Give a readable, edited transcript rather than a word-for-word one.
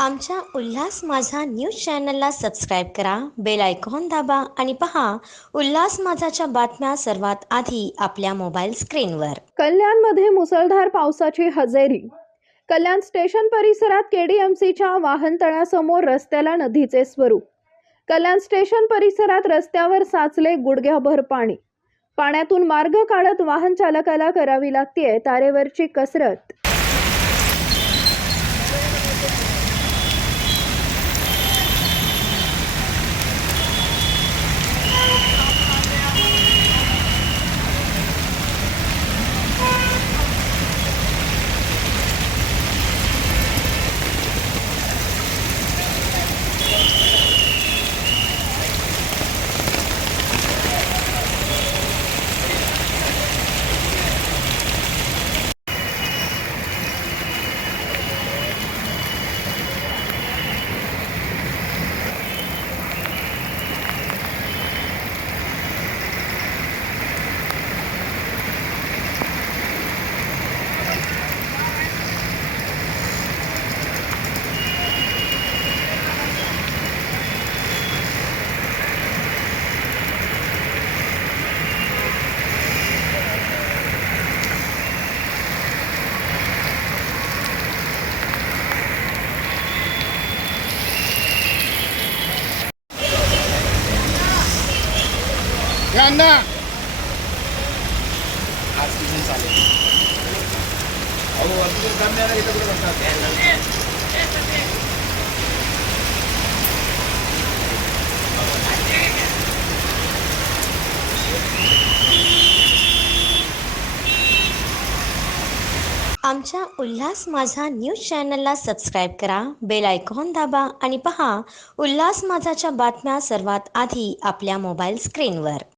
आमच्या उल्हास माझा न्यूज चॅनलला सबस्क्राईब करा, बेल आयकॉन दाबा आणि पहा उल्हास माझाच्या बातम्या सर्वात आधी आपल्या मोबाईल स्क्रीनवर. कल्याणमध्ये मुसळधार पावसाची हजेरी. कल्याण स्टेशन परिसरात केडीएमसीच्या वाहनतळासमोर रस्त्याला नदीचे स्वरूप. कल्याण स्टेशन परिसरात रस्त्यावर साचले गुडघ्याभर पाणी. पाण्यातून मार्ग काढत वाहन चालकाला करावी लागतेय तारेवरची कसरत. यांना आज सीझन चालेल. अहो वरती काम नाही इथं कुठे बसतात. आमच्या उल्हास माझा न्यूज चॅनलला सबस्क्राईब करा, बेल आयकॉन दाबा आणि पहा उल्हास माझाच्या बातम्या सर्वात आधी आपल्या मोबाईल स्क्रीनवर.